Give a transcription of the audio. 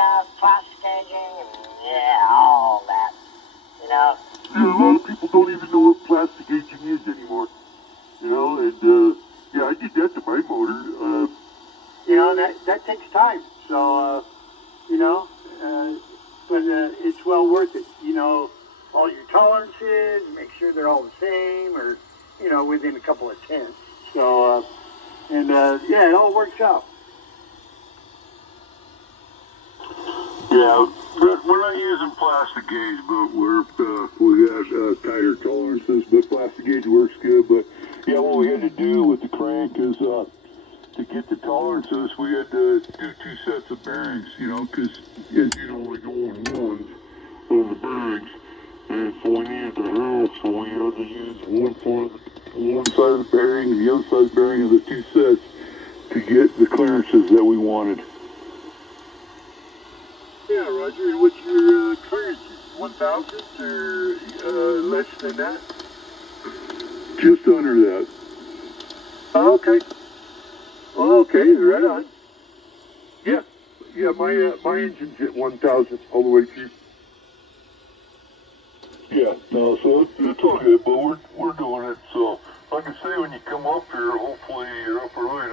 stuff, plastic aging, and yeah, all that. You know? Yeah, a lot of people don't even know what plastic aging is anymore. You know, and yeah, I did that to my motor. You know, that takes time. So, you know, but it's well worth it. You know, all your tolerances, make sure they're all the same, or, you know, within a couple of tenths. So, yeah, it all works out. Yeah, but we're not using plastic gauge, but we got tighter tolerances, but plastic gauge works good. But yeah, what we had to do with the crank is to get the tolerances, we had to do 2 sets of bearings, you know, because you can only go on the bearings, and so we needed to have, so we had to use one side of the bearing and the other side of the bearing of the 2 sets to get the clearances that we wanted. Yeah, Roger, what's your clearance? 1,000 or less than that? Just under that. Oh, okay. Oh, okay, right on. Yeah, yeah, my engine's at 1,000 all the way through. Yeah, no, so it's all good, but we're doing it. So, like I say, when you come up here, hopefully you're up early enough.